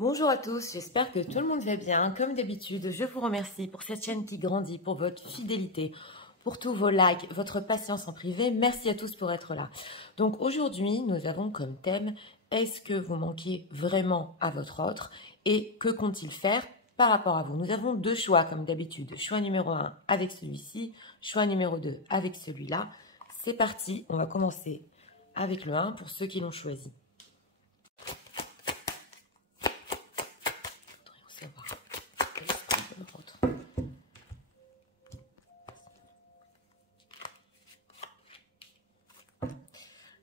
Bonjour à tous, j'espère que tout le monde va bien. Comme d'habitude, je vous remercie pour cette chaîne qui grandit, pour votre fidélité, pour tous vos likes, votre patience en privé. Merci à tous pour être là. Donc aujourd'hui, nous avons comme thème « Est-ce que vous manquez vraiment à votre autre et que compte-t-il faire par rapport à vous ?» Nous avons deux choix comme d'habitude. Choix numéro 1 avec celui-ci, choix numéro 2 avec celui-là. C'est parti, on va commencer avec le 1 pour ceux qui l'ont choisi.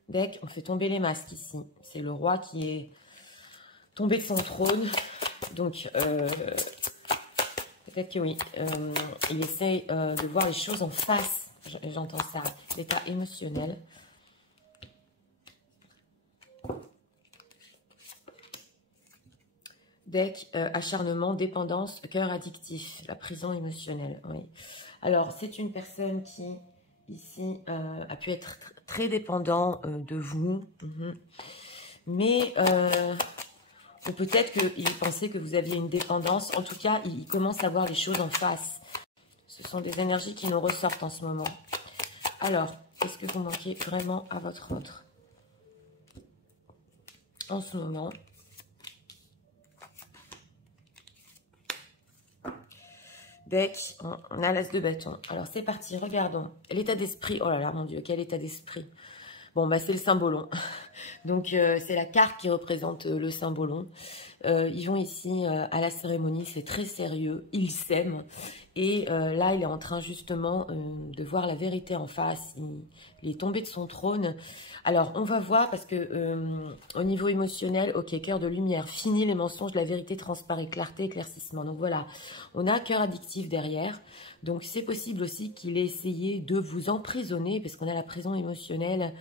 Deck, on fait tomber les masques ici. C'est le roi qui est tombé de son trône. Donc, peut-être que oui. Il essaie de voir les choses en face. J'entends ça. L'état émotionnel. Deck, acharnement, dépendance, cœur addictif. La prison émotionnelle. Oui. Alors, c'est une personne qui, ici, a pu être très dépendant de vous. Mais peut-être qu'il pensait que vous aviez une dépendance. En tout cas, il commence à voir les choses en face. Ce sont des énergies qui nous ressortent en ce moment. Alors, est-ce que vous manquez vraiment à votre autre en ce moment? Deck, on a l'as de bâton. Alors, c'est parti, regardons. L'état d'esprit. Oh là là, mon Dieu, quel état d'esprit. Bon, bah, c'est le symbolon. Donc, c'est la carte qui représente le symbolon. Ils vont ici à la cérémonie, c'est très sérieux. Ils s'aiment. Et là, il est en train justement de voir la vérité en face. Il est tombé de son trône. Alors, on va voir parce que au niveau émotionnel, ok, cœur de lumière, fini les mensonges, la vérité transparaît, clarté, éclaircissement. Donc voilà, on a cœur addictif derrière. Donc, c'est possible aussi qu'il ait essayé de vous emprisonner parce qu'on a la prison émotionnelle.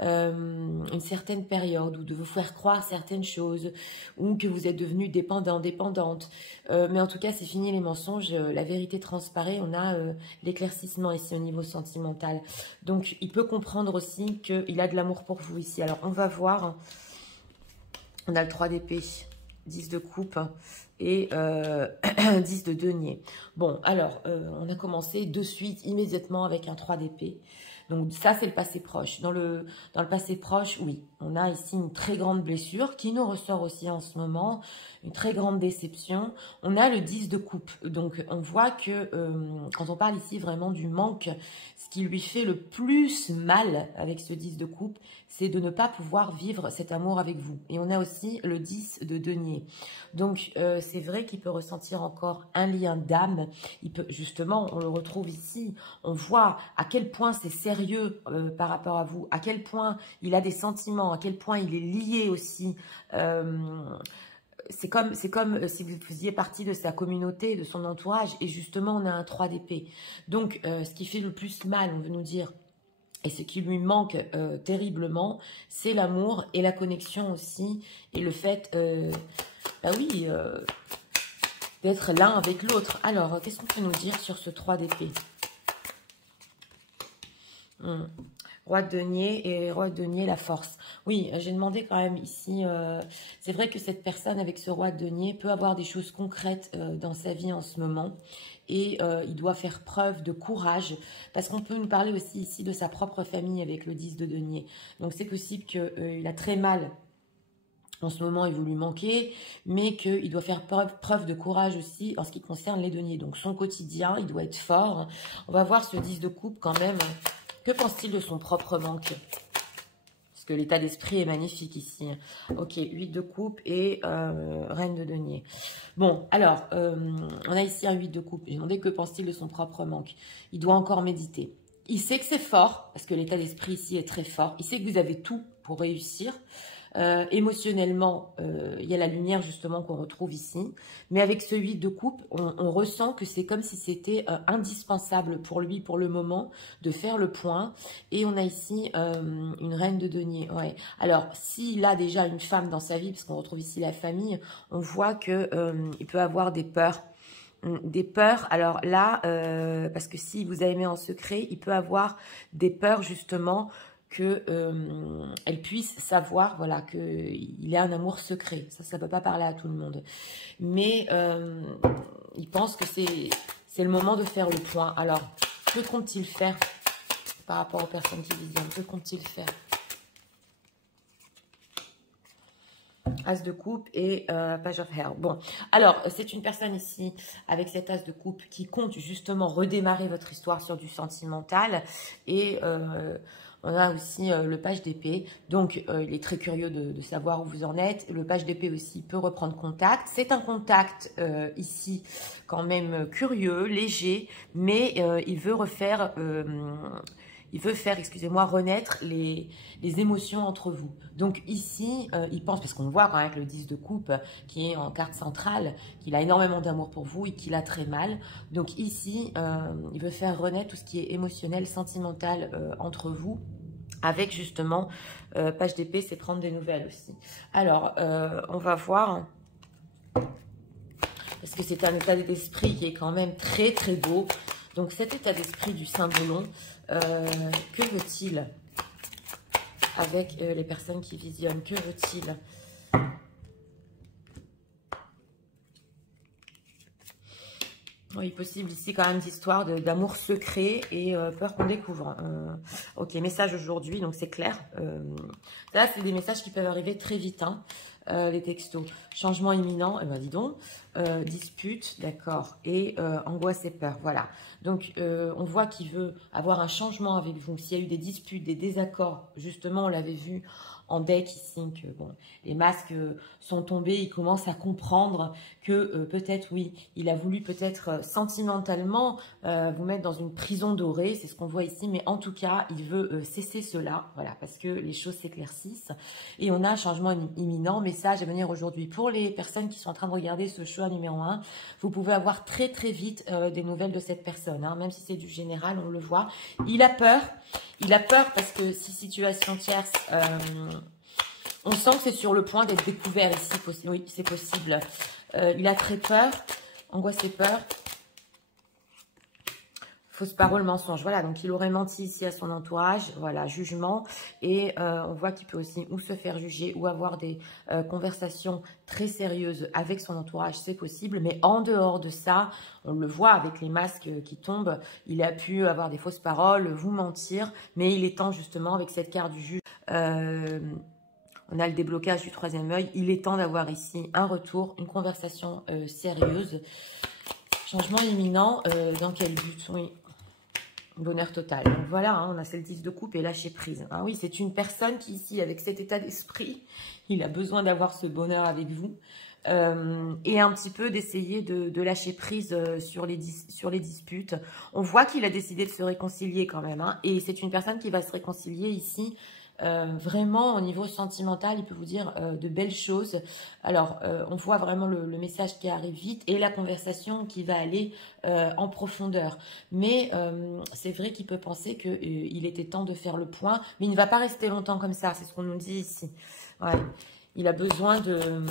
Une certaine période ou de vous faire croire certaines choses ou que vous êtes devenu dépendant, dépendante. Mais en tout cas, c'est fini les mensonges, la vérité transparaît, on a l'éclaircissement ici au niveau sentimental. Donc, il peut comprendre aussi qu'il a de l'amour pour vous ici. Alors, on va voir. On a le 3 d'épée, 10 de coupe et 10 de denier. Bon, alors, on a commencé de suite, immédiatement avec un 3 d'épée. Donc ça, c'est le passé proche. Dans le passé proche, oui, on a ici une très grande blessure qui nous ressort aussi en ce moment, une très grande déception. On a le 10 de coupe. Donc on voit que quand on parle ici vraiment du manque, ce qui lui fait le plus mal avec ce 10 de coupe, c'est de ne pas pouvoir vivre cet amour avec vous. Et on a aussi le 10 de denier. Donc c'est vrai qu'il peut ressentir encore un lien d'âme. Il peut, justement, on le retrouve ici. On voit à quel point c'est sérieux par rapport à vous, à quel point il a des sentiments, à quel point il est lié aussi. C'est comme si vous faisiez partie de sa communauté, de son entourage. Et justement, on a un 3 d'épée. Donc, ce qui fait le plus mal, on veut nous dire, et ce qui lui manque terriblement, c'est l'amour et la connexion aussi. Et le fait, bah oui, d'être l'un avec l'autre. Alors, qu'est-ce qu'on peut nous dire sur ce 3 d'épée? Roi de denier et roi de denier, la force. Oui, j'ai demandé quand même ici, c'est vrai que cette personne avec ce roi de denier peut avoir des choses concrètes dans sa vie en ce moment. Et il doit faire preuve de courage, parce qu'on peut nous parler aussi ici de sa propre famille avec le 10 de denier. Donc c'est possible qu'il a très mal en ce moment, il veut lui manquer, mais qu'il doit faire preuve de courage aussi en ce qui concerne les deniers. Donc son quotidien, il doit être fort. On va voir ce 10 de coupe quand même. Que pense-t-il de son propre manque? Parce que l'état d'esprit est magnifique ici. Ok, 8 de coupe et reine de denier. Bon, alors, on a ici un 8 de coupe. J'ai demandé que pense-t-il de son propre manque. Il doit encore méditer. Il sait que c'est fort, parce que l'état d'esprit ici est très fort. Il sait que vous avez tout pour réussir. Émotionnellement, il y a la lumière justement qu'on retrouve ici. Mais avec ce 8 de coupe, on ressent que c'est comme si c'était indispensable pour lui, pour le moment, de faire le point. Et on a ici une reine de denier. Ouais. Alors, s'il a déjà une femme dans sa vie, parce qu'on retrouve ici la famille, on voit que il peut avoir des peurs. Des peurs, alors là, parce que s'il vous a aimé en secret, il peut avoir des peurs justement elle puisse savoir, voilà, qu'il a un amour secret. Ça ne peut pas parler à tout le monde. Mais il pense que c'est le moment de faire le point. Alors, que compte-t-il faire par rapport aux personnes qui visionnent? Que compte-t-il faire? As de coupe et Page of Hell. Bon, alors, c'est une personne ici, avec cet As de coupe, qui compte justement redémarrer votre histoire sur du sentimental. Et on a aussi le Page d'épée. Donc, il est très curieux de savoir où vous en êtes. Le Page d'épée aussi peut reprendre contact. C'est un contact ici, quand même curieux, léger, mais il veut refaire... il veut faire, excusez-moi, renaître les émotions entre vous. Donc ici, il pense, parce qu'on voit quand même avec le 10 de coupe, qui est en carte centrale, qu'il a énormément d'amour pour vous et qu'il a très mal. Donc ici, il veut faire renaître tout ce qui est émotionnel, sentimental entre vous, avec justement, Page d'épée, c'est prendre des nouvelles aussi. Alors, on va voir... Parce que c'est un état d'esprit qui est quand même très très beau. Donc cet état d'esprit du Saint-Bolon, que veut-il avec les personnes qui visionnent? Que veut-il? Oui, possible ici quand même d'histoire d'amour secret et peur qu'on découvre. Ok, message aujourd'hui, donc c'est clair. Là, c'est des messages qui peuvent arriver très vite, hein, les textos. Changement imminent, eh ben dis donc. Dispute, d'accord. Et angoisse et peur, voilà. Donc, on voit qu'il veut avoir un changement avec vous. S'il y a eu des disputes, des désaccords, justement, on l'avait vu en deck ici, que bon, les masques sont tombés, il commence à comprendre que peut-être, oui, il a voulu peut-être sentimentalement vous mettre dans une prison dorée, c'est ce qu'on voit ici, mais en tout cas, il veut cesser cela, voilà, parce que les choses s'éclaircissent. Et on a un changement imminent, message à venir aujourd'hui. Pour les personnes qui sont en train de regarder ce choix numéro 1, vous pouvez avoir très très vite des nouvelles de cette personne, hein, même si c'est du général, on le voit. Il a peur parce que si situation tierce... on sent que c'est sur le point d'être découvert ici. Oui, c'est possible. Il a très peur. Angoisse et peur. Fausse parole, mensonge. Voilà, donc il aurait menti ici à son entourage. Voilà, jugement. Et on voit qu'il peut aussi ou se faire juger ou avoir des conversations très sérieuses avec son entourage. C'est possible. Mais en dehors de ça, on le voit avec les masques qui tombent. Il a pu avoir des fausses paroles, vous mentir. Mais il est temps justement avec cette carte du juge... on a le déblocage du troisième œil. Il est temps d'avoir ici un retour, une conversation sérieuse. Changement imminent. Dans quel but? Oui. Bonheur total. Donc voilà, hein, on a celle 10 de coupe et lâcher prise. Ah oui, c'est une personne qui ici, avec cet état d'esprit, il a besoin d'avoir ce bonheur avec vous. Et un petit peu d'essayer de lâcher prise sur les disputes. On voit qu'il a décidé de se réconcilier quand même. Hein, et c'est une personne qui va se réconcilier ici. Vraiment au niveau sentimental, il peut vous dire de belles choses. Alors, on voit vraiment le message qui arrive vite et la conversation qui va aller en profondeur. Mais c'est vrai qu'il peut penser qu'il était temps de faire le point, mais il ne va pas rester longtemps comme ça, c'est ce qu'on nous dit ici. Ouais. Il a besoin de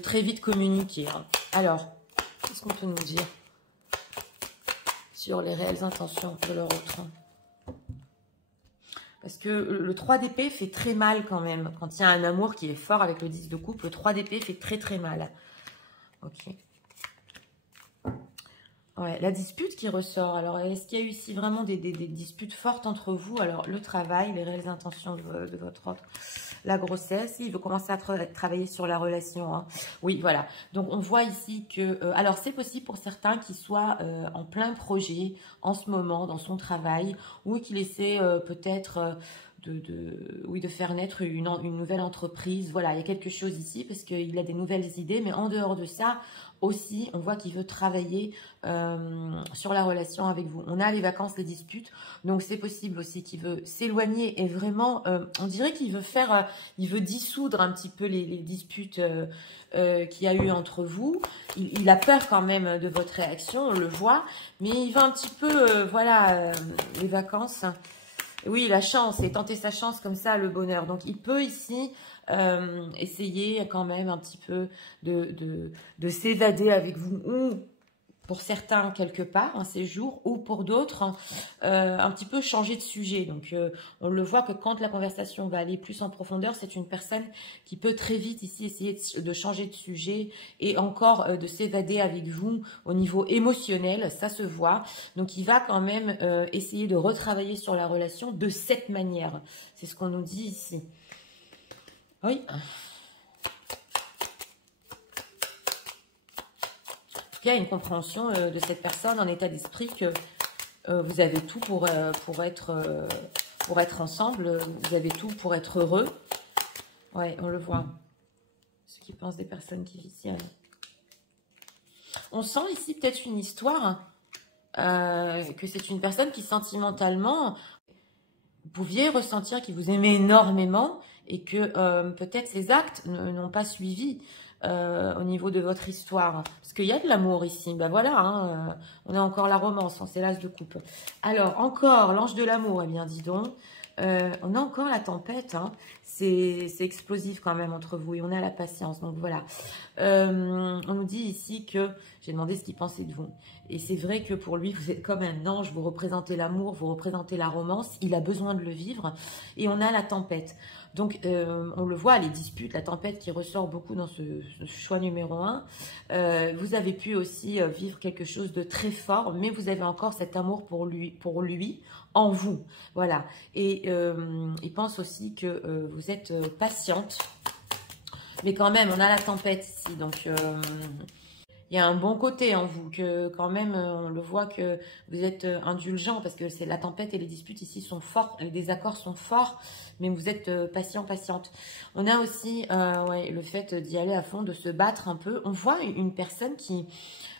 très vite communiquer. Hein. Alors, qu'est-ce qu'on peut nous dire sur les réelles intentions de leur autre? Parce que le 3 d'épée fait très mal quand même. Quand il y a un amour qui est fort avec le 10 de coupe, le 3 d'épée fait très très mal. Ok. Ouais, la dispute qui ressort. Alors, est-ce qu'il y a eu ici vraiment des disputes fortes entre vous? Alors, le travail, les réelles intentions de votre autre, la grossesse, il veut commencer à travailler sur la relation. Hein. Oui, voilà. Donc, on voit ici que... alors, c'est possible pour certains qui soient en plein projet en ce moment, dans son travail, ou qu'il essaie peut-être... de faire naître une nouvelle entreprise. Voilà, il y a quelque chose ici parce qu'il a des nouvelles idées, mais en dehors de ça, aussi, on voit qu'il veut travailler sur la relation avec vous. On a les vacances, les disputes, donc c'est possible aussi qu'il veut s'éloigner et vraiment, on dirait qu'il veut faire, il veut dissoudre un petit peu les disputes qu'il y a eu entre vous. Il a peur quand même de votre réaction, on le voit, mais il va un petit peu, voilà, les vacances... Oui, la chance, et tenter sa chance comme ça, le bonheur. Donc, il peut ici essayer quand même un petit peu de s'évader avec vous ou pour certains quelque part, un séjour, ou pour d'autres, un petit peu changer de sujet. Donc, on le voit que quand la conversation va aller plus en profondeur, c'est une personne qui peut très vite ici essayer de changer de sujet et encore de s'évader avec vous au niveau émotionnel, ça se voit. Donc, il va quand même essayer de retravailler sur la relation de cette manière. C'est ce qu'on nous dit ici. Oui. Il y a une compréhension de cette personne en état d'esprit que vous avez tout pour être ensemble, vous avez tout pour être heureux. Ouais, on le voit. Ce qui pensent des personnes qui visionnent. On sent ici peut-être une histoire, que c'est une personne qui sentimentalement, vous pouviez ressentir qu'il vous aimait énormément et que peut-être ses actes n'ont pas suivi. Au niveau de votre histoire. Parce qu'il y a de l'amour ici. Ben voilà, hein, on a encore la romance, c'est l'as de coupe. Alors, encore l'ange de l'amour, eh bien, dis donc. On a encore la tempête, hein. C'est explosif quand même entre vous et on a la patience. Donc voilà. On nous dit ici que, j'ai demandé ce qu'il pensait de vous. Et c'est vrai que pour lui, vous êtes comme un ange, vous représentez l'amour, vous représentez la romance. Il a besoin de le vivre. Et on a la tempête. Donc, on le voit, les disputes, la tempête qui ressort beaucoup dans ce choix numéro 1. Vous avez pu aussi vivre quelque chose de très fort, mais vous avez encore cet amour pour lui en vous. Voilà. Et il pense aussi que vous êtes patiente. Mais quand même, on a la tempête ici. Donc, il y a un bon côté en vous, que quand même, on le voit que vous êtes indulgent, parce que c'est la tempête et les disputes ici sont forts, les désaccords sont forts, mais vous êtes patient, patiente. On a aussi ouais, le fait d'y aller à fond, de se battre un peu. On voit une personne qui,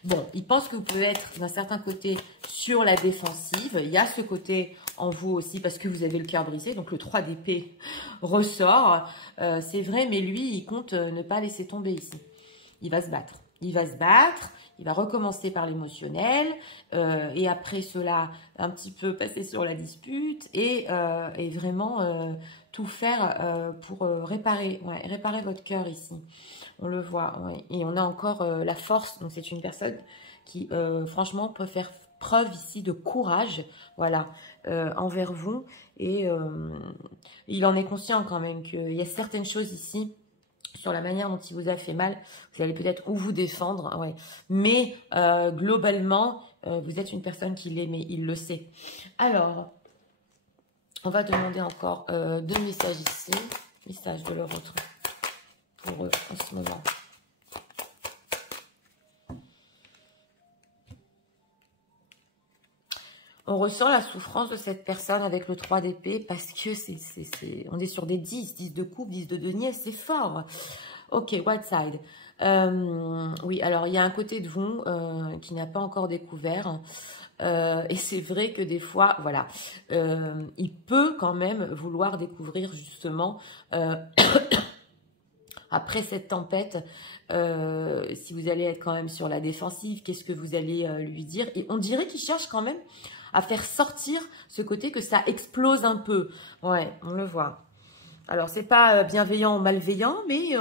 bon, il pense que vous pouvez être d'un certain côté sur la défensive. Il y a ce côté en vous aussi, parce que vous avez le cœur brisé, donc le 3 d'épée ressort. C'est vrai, mais lui, il compte ne pas laisser tomber ici. Il va se battre. Il va se battre, il va recommencer par l'émotionnel et après cela, un petit peu passer sur la dispute et vraiment tout faire pour réparer votre cœur ici. On le voit, ouais. Et on a encore la force, donc c'est une personne qui franchement peut faire preuve ici de courage, voilà, envers vous. Et il en est conscient quand même qu'il y a certaines choses ici, sur la manière dont il vous a fait mal, vous allez peut-être ou vous défendre, ouais. Mais globalement, vous êtes une personne qui l'aime et il le sait. Alors, on va demander encore 2 messages ici. Message de leur autre pour eux en ce moment. On ressent la souffrance de cette personne avec le 3 d'épée parce que on est sur des 10 de coupe, 10 de denier, c'est fort. Ok, white side. Oui, alors il y a un côté de vous qui n'a pas encore découvert. Et c'est vrai que des fois, voilà, il peut quand même vouloir découvrir justement après cette tempête, si vous allez être quand même sur la défensive, qu'est-ce que vous allez lui dire? Et on dirait qu'il cherche quand même à faire sortir ce côté que ça explose un peu. Ouais, on le voit. Alors, c'est pas bienveillant ou malveillant, mais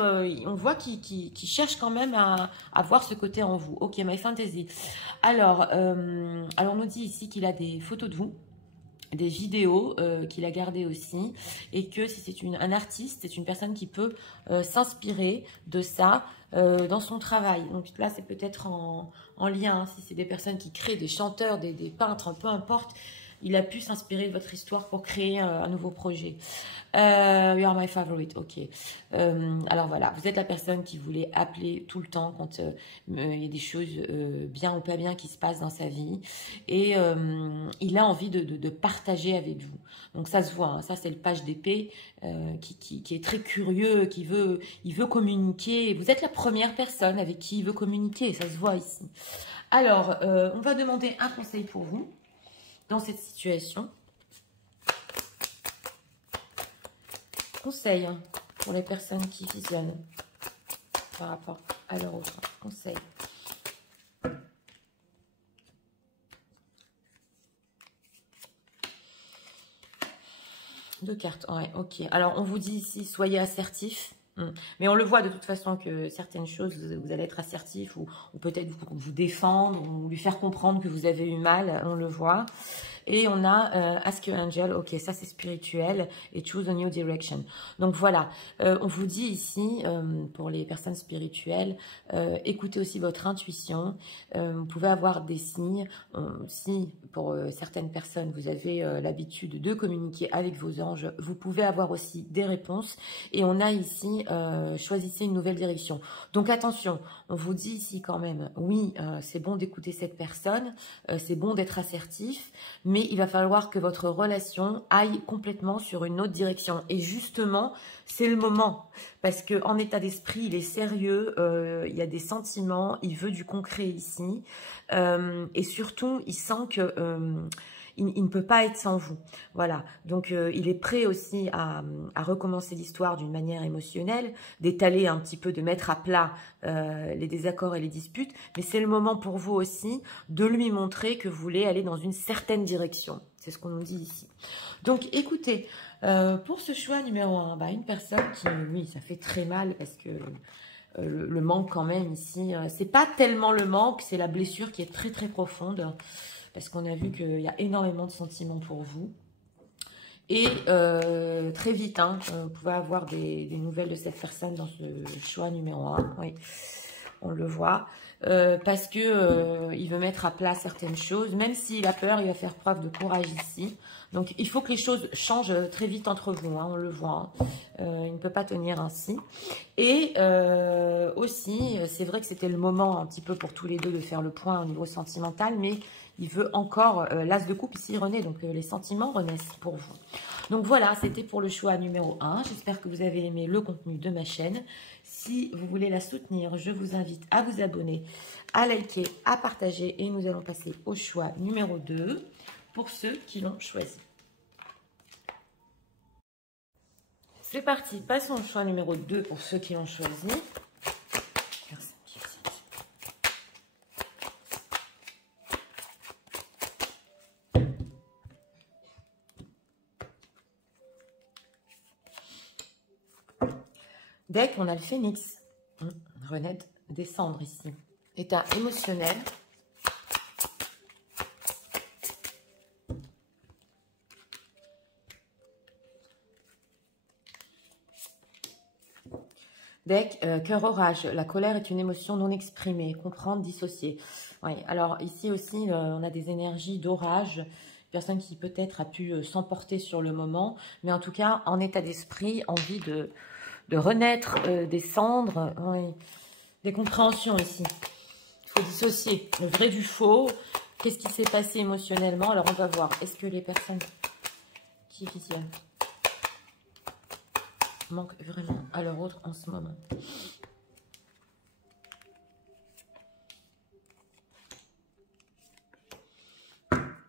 on voit qu'il cherche quand même à voir ce côté en vous. Ok, my fantasy. Alors, on nous dit ici qu'il a des photos de vous, des vidéos qu'il a gardées aussi, et que si c'est un artiste, c'est une personne qui peut s'inspirer de ça dans son travail. Donc là, c'est peut-être en lien, hein, si c'est des personnes qui créent, des chanteurs, des peintres, peu importe, il a pu s'inspirer de votre histoire pour créer un nouveau projet. You are my favorite, ok. Alors voilà, vous êtes la personne qui voulait appeler tout le temps quand il y a des choses bien ou pas bien qui se passent dans sa vie. Et il a envie de partager avec vous. Donc ça se voit, hein, ça c'est le page d'épée qui est très curieux, il veut communiquer. Vous êtes la première personne avec qui il veut communiquer, ça se voit ici. Alors, on va demander un conseil pour vous dans cette situation. Conseil hein, pour les personnes qui visionnent par rapport à leur autre conseil. Deux cartes, ouais, ok. Alors, on vous dit ici, soyez assertif. Mais on le voit de toute façon que certaines choses, vous allez être assertif ou peut-être vous défendre ou lui faire comprendre que vous avez eu mal, on le voit. Et on a Ask Your Angel, ok, ça c'est spirituel, et Choose a New Direction. Donc voilà, on vous dit ici, pour les personnes spirituelles, écoutez aussi votre intuition. Vous pouvez avoir des signes. Si pour certaines personnes, vous avez l'habitude de communiquer avec vos anges, vous pouvez avoir aussi des réponses. Et on a ici, choisissez une nouvelle direction. Donc attention, on vous dit ici quand même, oui, c'est bon d'écouter cette personne, c'est bon d'être assertif, mais il va falloir que votre relation aille complètement sur une autre direction. Et justement, c'est le moment, parce qu'en état d'esprit, il est sérieux, il y a des sentiments, il veut du concret ici, et surtout, il sent que il ne peut pas être sans vous. Voilà, donc il est prêt aussi à recommencer l'histoire d'une manière émotionnelle, d'étaler un petit peu, de mettre à plat les désaccords et les disputes, mais c'est le moment pour vous aussi de lui montrer que vous voulez aller dans une certaine direction. C'est ce qu'on nous dit ici. Donc écoutez, pour ce choix numéro 1, bah, une personne qui, oui, ça fait très mal parce que le manque quand même ici, c'est pas tellement le manque, c'est la blessure qui est très très profonde. Parce qu'on a vu qu'il y a énormément de sentiments pour vous. Et très vite, hein, vous pouvez avoir des nouvelles de cette personne dans ce choix numéro 1. Oui, on le voit. Parce que il veut mettre à plat certaines choses. Même s'il a peur, il va faire preuve de courage ici. Donc, il faut que les choses changent très vite entre vous. Hein, on le voit. Hein. Il ne peut pas tenir ainsi. Et aussi, c'est vrai que c'était le moment un petit peu pour tous les deux de faire le point au niveau sentimental. Mais il veut encore l'as de coupe ici renaît. Donc, les sentiments renaissent pour vous. Donc, voilà, c'était pour le choix numéro 1. J'espère que vous avez aimé le contenu de ma chaîne. Si vous voulez la soutenir, je vous invite à vous abonner, à liker, à partager. Et nous allons passer au choix numéro 2 pour ceux qui l'ont choisi. C'est parti, passons au choix numéro 2 pour ceux qui l'ont choisi. Deck, on a le phénix. Renaître, descendre ici. État émotionnel. Deck, cœur orage. La colère est une émotion non exprimée. Comprendre, dissocier. Oui, alors ici aussi, on a des énergies d'orage. Personne qui peut-être a pu s'emporter sur le moment. Mais en tout cas, en état d'esprit, envie de renaître des cendres. Oui. Des compréhensions ici. Il faut dissocier le vrai du faux. Qu'est-ce qui s'est passé émotionnellement? Alors, on va voir. Est-ce que les personnes qui visionnent manquent vraiment à leur autre en ce moment?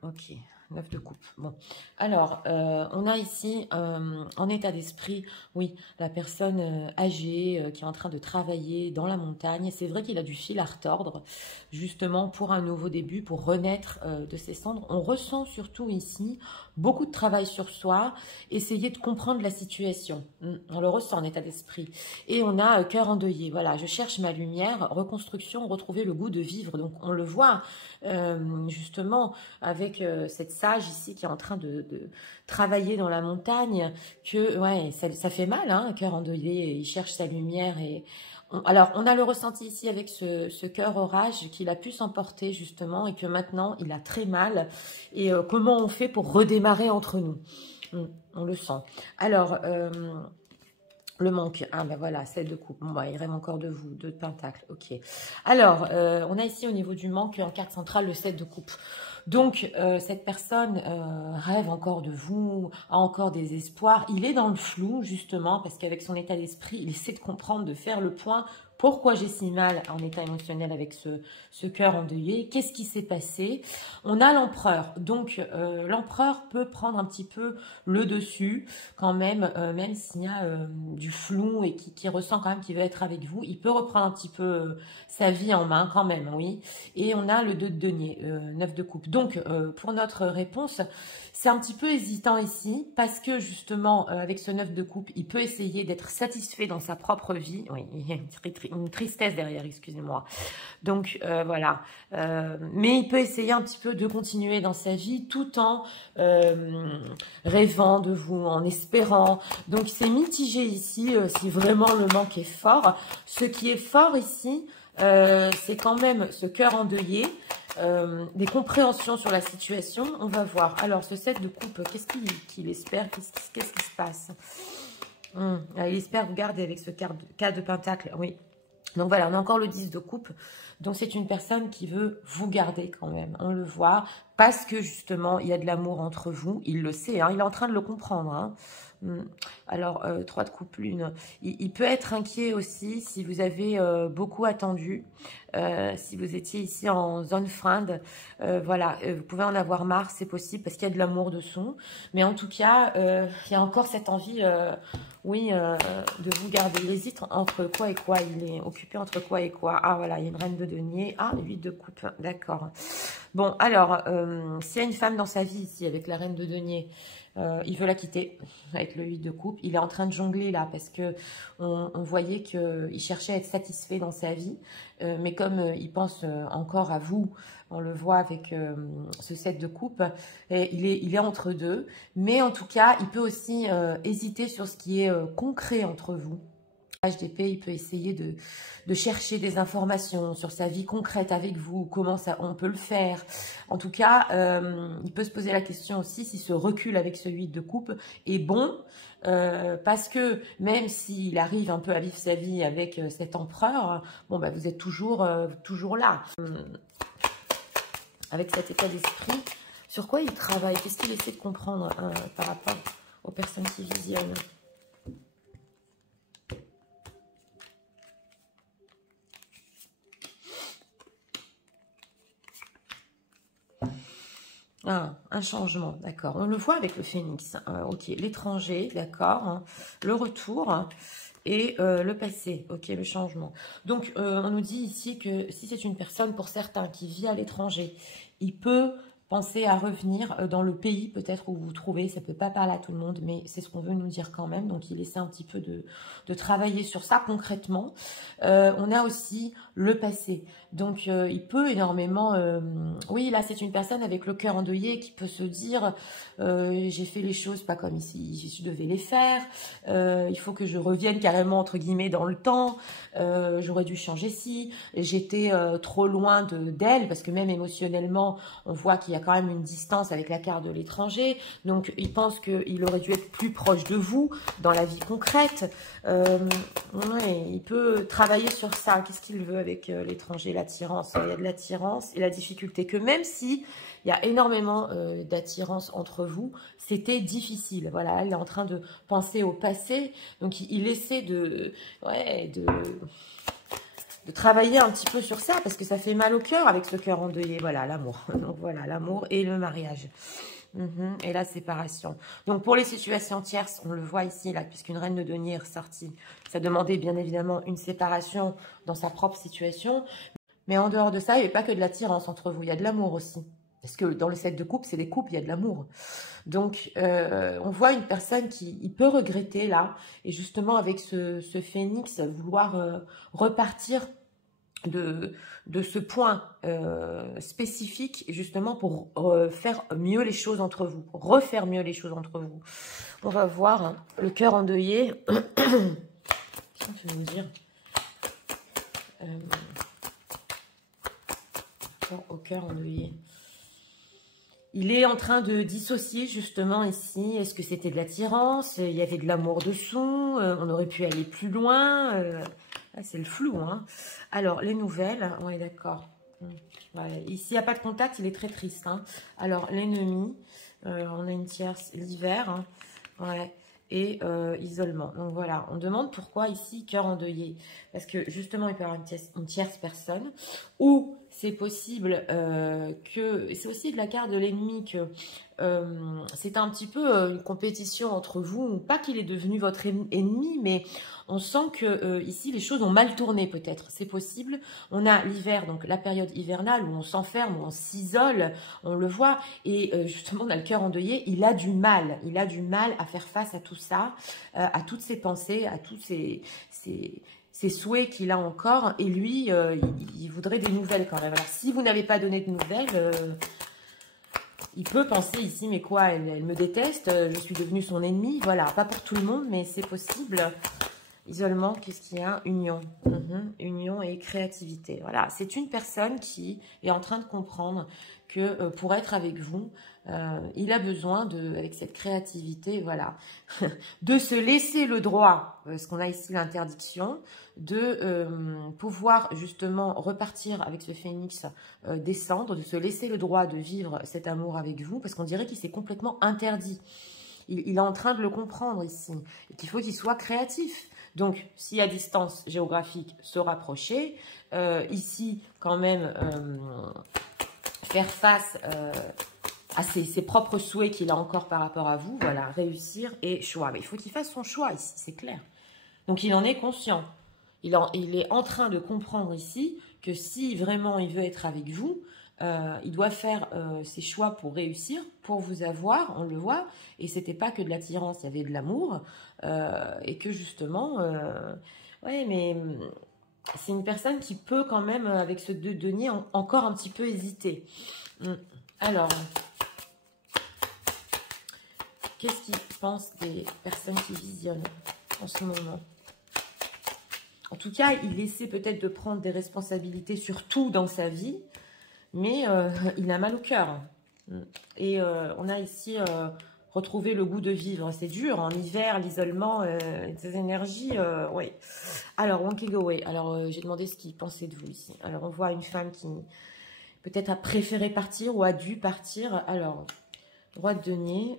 Ok, 9 de coupe. Bon, alors, on a ici, en état d'esprit, oui, la personne âgée qui est en train de travailler dans la montagne. C'est vrai qu'il a du fil à retordre, justement, pour un nouveau début, pour renaître de ses cendres. On ressent surtout ici beaucoup de travail sur soi, essayer de comprendre la situation. On le ressent en état d'esprit. Et on a cœur endeuillé. Voilà, je cherche ma lumière, reconstruction, retrouver le goût de vivre. Donc, on le voit, justement, avec cette sage ici qui est en train de travailler dans la montagne, que ouais, ça fait mal, hein, cœur endeuillé, il cherche sa lumière. Et alors, on a le ressenti ici avec ce cœur orage qu'il a pu s'emporter justement et que maintenant, il a très mal. Et comment on fait pour redémarrer entre nous? On le sent. Alors, le manque, ah ben voilà, 7 de coupe. Bon, bah, il rêve encore de vous, 2 de pentacle, ok. Alors, on a ici au niveau du manque, en carte centrale, le 7 de coupe. Donc, cette personne rêve encore de vous, a encore des espoirs. Il est dans le flou, justement, parce qu'avec son état d'esprit, il essaie de comprendre, de faire le point pourquoi j'ai si mal en état émotionnel avec ce cœur endeuillé? Qu'est-ce qui s'est passé? On a l'empereur. Donc, l'empereur peut prendre un petit peu le dessus quand même, même s'il y a du flou et qui ressent quand même qu'il veut être avec vous. Il peut reprendre un petit peu sa vie en main quand même, oui. Et on a le 2 de denier, 9 de coupe. Donc, pour notre réponse, c'est un petit peu hésitant ici parce que justement, avec ce 9 de coupe, il peut essayer d'être satisfait dans sa propre vie. Oui, il y a une tristesse derrière, excusez-moi. Donc, voilà. Mais il peut essayer un petit peu de continuer dans sa vie tout en rêvant de vous, en espérant. Donc, c'est mitigé ici si vraiment le manque est fort. Ce qui est fort ici, c'est quand même ce cœur endeuillé. Des compréhensions sur la situation, on va voir. Alors, ce 7 de coupe, qu'est-ce qu'il espère? Qu'est-ce qui se passe? Il espère vous garder avec ce 4 de pentacle, oui. Donc voilà, on a encore le 10 de coupe. Donc c'est une personne qui veut vous garder quand même, on le voit, parce que justement, il y a de l'amour entre vous. Il le sait, hein, il est en train de le comprendre. Hein. Alors, 3 de coupe lune. Il peut être inquiet aussi si vous avez beaucoup attendu, si vous étiez ici en zone friend. Voilà, vous pouvez en avoir marre, c'est possible, parce qu'il y a de l'amour dessous. Mais en tout cas, il y a encore cette envie... oui, de vous garder. Il hésite entre quoi et quoi. Il est occupé entre quoi et quoi. Ah, voilà, il y a une reine de denier. Ah, 8 de coupe. D'accord. Bon, alors, s'il y a une femme dans sa vie ici, avec la reine de denier, il veut la quitter avec le 8 de coupe. Il est en train de jongler là parce que on voyait qu'il cherchait à être satisfait dans sa vie. Mais comme il pense encore à vous, on le voit avec ce 7 de coupe, et il est entre deux. Mais en tout cas, il peut aussi hésiter sur ce qui est concret entre vous. HDP, il peut essayer de chercher des informations sur sa vie concrète avec vous, comment on peut le faire. En tout cas, il peut se poser la question aussi si ce recul avec ce 8 de coupe est bon, parce que même s'il arrive un peu à vivre sa vie avec cet empereur, bon, bah, vous êtes toujours là. Avec cet état d'esprit, sur quoi il travaille? Qu'est-ce qu'il essaie de comprendre par rapport aux personnes qui visionnent? Ah, un changement, d'accord. On le voit avec le phénix. Ok, l'étranger, d'accord. Hein, le retour et le passé. Ok, le changement. Donc, on nous dit ici que si c'est une personne, pour certains, qui vit à l'étranger, il peut penser à revenir dans le pays peut-être où vous vous trouvez. Ça ne peut pas parler à tout le monde, mais c'est ce qu'on veut nous dire quand même. Donc, il essaie un petit peu de travailler sur ça concrètement. On a aussi le passé. Donc, il peut énormément... oui, là, c'est une personne avec le cœur endeuillé qui peut se dire j'ai fait les choses pas comme ici, je devais les faire. Il faut que je revienne carrément, entre guillemets, dans le temps. J'aurais dû changer ci. J'étais trop loin d'elle, parce que même émotionnellement, on voit qu'il y a quand même une distance avec la carte de l'étranger. Donc, il pense qu'il aurait dû être plus proche de vous dans la vie concrète. Ouais, il peut travailler sur ça. Qu'est-ce qu'il veut avec l'étranger? L'attirance. Il y a de l'attirance et la difficulté que même si il y a énormément d'attirance entre vous, c'était difficile. Voilà, il est en train de penser au passé. Donc, il essaie de travailler un petit peu sur ça, parce que ça fait mal au cœur avec ce cœur endeuillé. Voilà, l'amour. Donc, voilà, l'amour et le mariage. Et la séparation. Donc, pour les situations tierces, on le voit ici, là, puisqu'une reine de denier est ressortie. Ça demandait bien évidemment une séparation dans sa propre situation. Mais en dehors de ça, il n'y a pas que de l'attirance entre vous. Il y a de l'amour aussi. Parce que dans le 7 de coupe, c'est des couples, il y a de l'amour. Donc, on voit une personne qui peut regretter, là. Et justement, avec ce phénix, vouloir repartir de ce point spécifique, justement, pour faire mieux les choses entre vous. Refaire mieux les choses entre vous. On va voir hein, le cœur endeuillé. Qu'est-ce qu'on peut nous dire au cœur endeuillé. Il est en train de dissocier justement ici. Est-ce que c'était de l'attirance? Il y avait de l'amour dessous. On aurait pu aller plus loin. C'est le flou. Hein. Alors, les nouvelles. Oui, d'accord. Ouais. Ici, il n'y a pas de contact. Il est très triste. Hein. Alors, l'ennemi. On a une tierce. L'hiver. Hein. Ouais. et isolement. Donc voilà, on demande pourquoi ici cœur endeuillé. Parce que justement, il peut y avoir une tierce personne, ou c'est possible que, c'est aussi de la carte de l'ennemi, que c'est un petit peu une compétition entre vous, pas qu'il est devenu votre ennemi, mais on sent que ici les choses ont mal tourné peut-être, c'est possible. On a l'hiver, donc la période hivernale où on s'enferme, où on s'isole, on le voit, et justement on a le cœur endeuillé, il a du mal à faire face à tout ça, à toutes ses pensées, à tous ses souhaits qu'il a encore, et lui, il voudrait des nouvelles quand même. Alors si vous n'avez pas donné de nouvelles, il peut penser ici, mais quoi, elle me déteste, je suis devenue son ennemi, voilà, pas pour tout le monde, mais c'est possible. Isolement, qu'est-ce qu'il y a? Union. Union et créativité. Voilà, c'est une personne qui est en train de comprendre que pour être avec vous, il a besoin, avec cette créativité, voilà, de se laisser le droit, parce qu'on a ici l'interdiction, de pouvoir justement repartir avec ce phénix, descendre, de se laisser le droit de vivre cet amour avec vous, parce qu'on dirait qu'il s'est complètement interdit. Il est en train de le comprendre ici, et qu'il faut qu'il soit créatif. Donc, si à distance géographique, se rapprocher, ici, quand même, faire face à ses propres souhaits qu'il a encore par rapport à vous, voilà, réussir et choix. Mais il faut qu'il fasse son choix ici, c'est clair. Donc, il en est conscient. Il est en train de comprendre ici que si vraiment il veut être avec vous, il doit faire ses choix pour réussir, pour vous avoir, on le voit, et c'était pas que de l'attirance, il y avait de l'amour, et que justement, ouais, mais c'est une personne qui peut quand même, avec ce 2 deniers, encore un petit peu hésiter. Alors, qu'est-ce qu'il pense des personnes qui visionnent en ce moment? En tout cas, il essaie peut-être de prendre des responsabilités sur tout dans sa vie, mais il a mal au cœur. Et on a ici retrouvé le goût de vivre. C'est dur, en hiver, l'isolement, des énergies, oui. Alors, Wonky Go Away. Alors, j'ai demandé ce qu'il pensait de vous ici. Alors, on voit une femme qui peut-être a préféré partir ou a dû partir. Alors, roi de denier,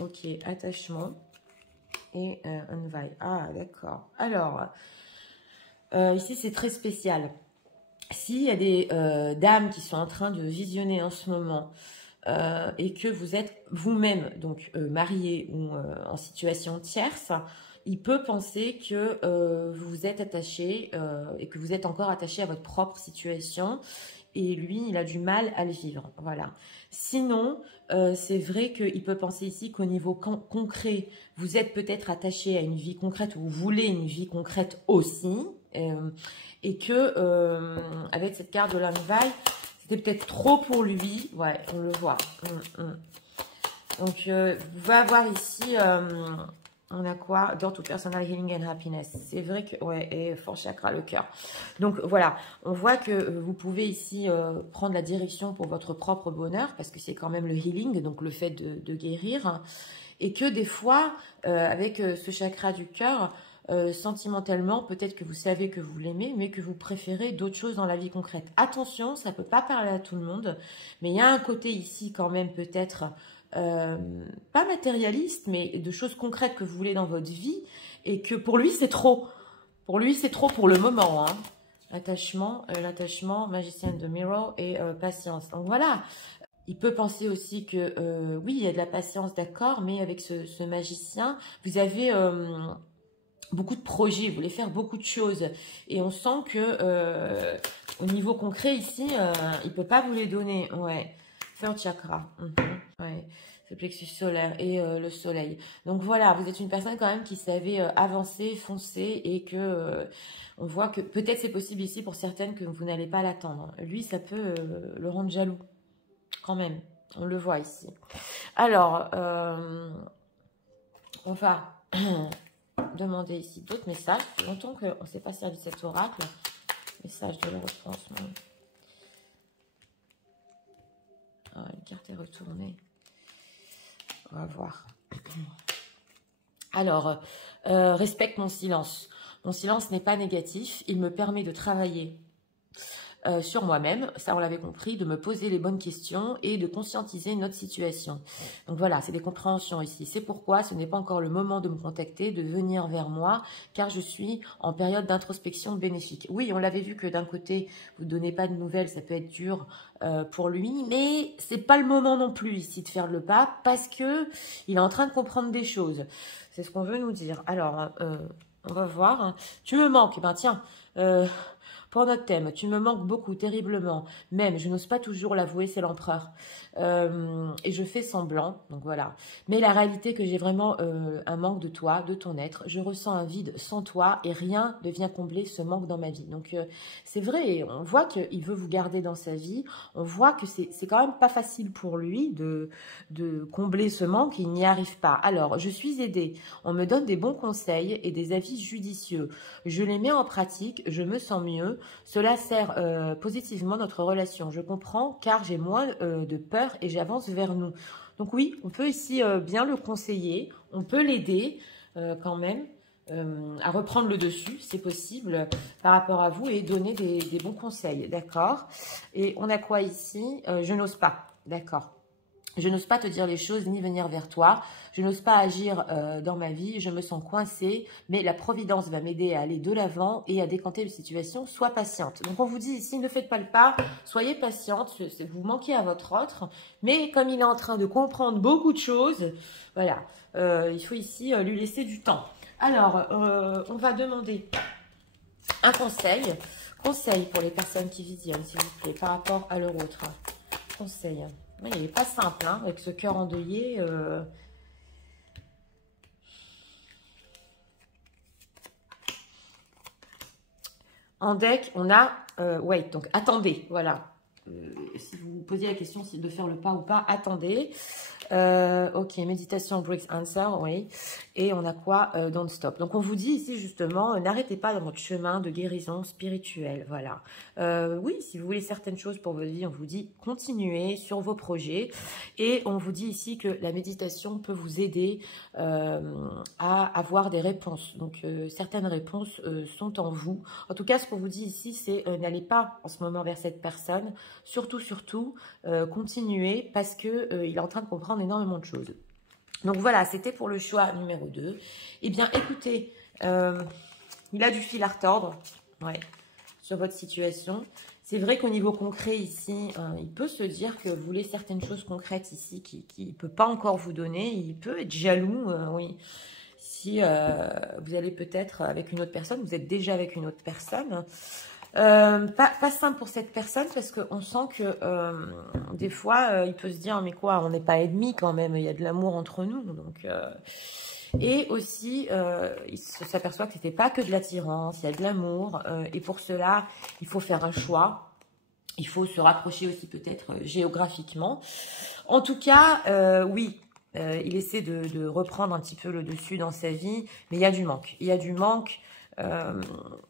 ok, attachement et envie. Ah, d'accord. Alors, ici, c'est très spécial. S'il y a des dames qui sont en train de visionner en ce moment et que vous êtes vous-même donc marié ou en situation tierce, il peut penser que vous vous êtes attaché et que vous êtes encore attaché à votre propre situation et lui, il a du mal à le vivre. Voilà. Sinon, c'est vrai qu'il peut penser ici qu'au niveau concret, vous êtes peut-être attaché à une vie concrète ou vous voulez une vie concrète aussi. Et que avec cette carte de l'envie, c'était peut-être trop pour lui. Ouais, on le voit. Donc, vous pouvez avoir ici, on a quoi? Door to personal healing and happiness. C'est vrai que, ouais, et fort chakra, le cœur. Donc, voilà, on voit que vous pouvez ici prendre la direction pour votre propre bonheur, parce que c'est quand même le healing, donc le fait de guérir. Et que des fois, avec ce chakra du cœur, sentimentalement, peut-être que vous savez que vous l'aimez, mais que vous préférez d'autres choses dans la vie concrète. Attention, ça ne peut pas parler à tout le monde, mais il y a un côté ici quand même peut-être, pas matérialiste, mais de choses concrètes que vous voulez dans votre vie, et que pour lui, c'est trop. Pour lui, c'est trop pour le moment. Hein. L'attachement, magicienne de mirror et patience. Donc voilà. Il peut penser aussi que, oui, il y a de la patience, d'accord, mais avec ce magicien, vous avez beaucoup de projets, vous voulez faire beaucoup de choses. Et on sent que au niveau concret ici, il ne peut pas vous les donner. Ouais, third chakra. Ouais, le plexus solaire et le soleil. Donc voilà, vous êtes une personne quand même qui savait avancer, foncer et que on voit que peut-être c'est possible ici pour certaines que vous n'allez pas l'attendre. Lui, ça peut le rendre jaloux. Quand même, on le voit ici. Alors, on va demander ici d'autres messages. Ça fait longtemps qu'on ne s'est pas servi de cet oracle. Message de le retransement. Ah, une carte est retournée. On va voir. Alors, respecte mon silence. Mon silence n'est pas négatif. Il me permet de travailler sur moi-même, ça on l'avait compris, de me poser les bonnes questions et de conscientiser notre situation. Donc voilà, c'est des compréhensions ici. C'est pourquoi ce n'est pas encore le moment de me contacter, de venir vers moi, car je suis en période d'introspection bénéfique. Oui, on l'avait vu que d'un côté, vous ne donnez pas de nouvelles, ça peut être dur pour lui, mais c'est pas le moment non plus ici de faire le pas, parce que il est en train de comprendre des choses. C'est ce qu'on veut nous dire. Alors, on va voir. Tu me manques. Eh ben tiens, pour notre thème, tu me manques beaucoup, terriblement. Même, je n'ose pas toujours l'avouer, c'est l'empereur. Et je fais semblant, donc voilà. Mais la réalité que j'ai vraiment un manque de toi, de ton être. Je ressens un vide sans toi et rien ne vient combler ce manque dans ma vie. Donc c'est vrai, on voit qu'il veut vous garder dans sa vie. On voit que c'est quand même pas facile pour lui de combler ce manque. Il n'y arrive pas. Alors, je suis aidée. On me donne des bons conseils et des avis judicieux. Je les mets en pratique, je me sens mieux. Cela sert positivement notre relation. Je comprends car j'ai moins de peur et j'avance vers nous. Donc oui, on peut ici bien le conseiller, on peut l'aider quand même à reprendre le dessus, c'est possible, par rapport à vous et donner des bons conseils, d'accord? Et on a quoi ici? Je n'ose pas, d'accord. Je n'ose pas te dire les choses ni venir vers toi. Je n'ose pas agir dans ma vie. Je me sens coincée. Mais la providence va m'aider à aller de l'avant et à décanter la situation. Sois patiente. Donc, on vous dit ici, ne faites pas le pas. Soyez patiente. Vous manquez à votre autre. Mais comme il est en train de comprendre beaucoup de choses, voilà, il faut ici lui laisser du temps. Alors, on va demander un conseil. Conseil pour les personnes qui visionnent, s'il vous plaît, par rapport à leur autre. Conseil. Oui, il n'est pas simple, hein, avec ce cœur endeuillé. En deck, on a wait, donc attendez, voilà. Si vous vous posiez la question de faire le pas ou pas, attendez. Ok, méditation, breaks, answer, oui. Et on a quoi? Don't stop. Donc, on vous dit ici, justement, n'arrêtez pas dans votre chemin de guérison spirituelle. Voilà. Oui, si vous voulez certaines choses pour votre vie, on vous dit continuez sur vos projets. Et on vous dit ici que la méditation peut vous aider à avoir des réponses. Donc, certaines réponses sont en vous. En tout cas, ce qu'on vous dit ici, c'est n'allez pas en ce moment vers cette personne. Surtout, continuez parce que il est en train de comprendre énormément de choses. Donc voilà, c'était pour le choix numéro 2. Eh bien, écoutez, il a du fil à retordre sur votre situation. C'est vrai qu'au niveau concret ici, il peut se dire que vous voulez certaines choses concrètes ici qu'il ne peut pas encore vous donner. Il peut être jaloux, oui. Si vous allez peut-être avec une autre personne, vous êtes déjà avec une autre personne. Pas simple pour cette personne parce qu'on sent que des fois il peut se dire mais quoi, on n'est pas ennemis quand même, il y a de l'amour entre nous, donc et aussi il s'aperçoit que c'était pas que de l'attirance, il y a de l'amour et pour cela il faut faire un choix, il faut se rapprocher aussi peut-être géographiquement. En tout cas oui, il essaie de reprendre un petit peu le dessus dans sa vie, mais il y a du manque,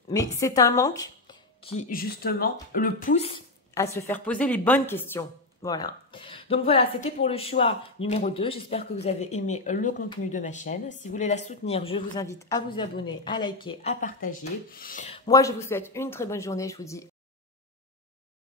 mais c'est un manque qui, justement, le pousse à se faire poser les bonnes questions. Voilà. Donc voilà, c'était pour le choix numéro 2. J'espère que vous avez aimé le contenu de ma chaîne. Si vous voulez la soutenir, je vous invite à vous abonner, à liker, à partager. Moi, je vous souhaite une très bonne journée. Je vous dis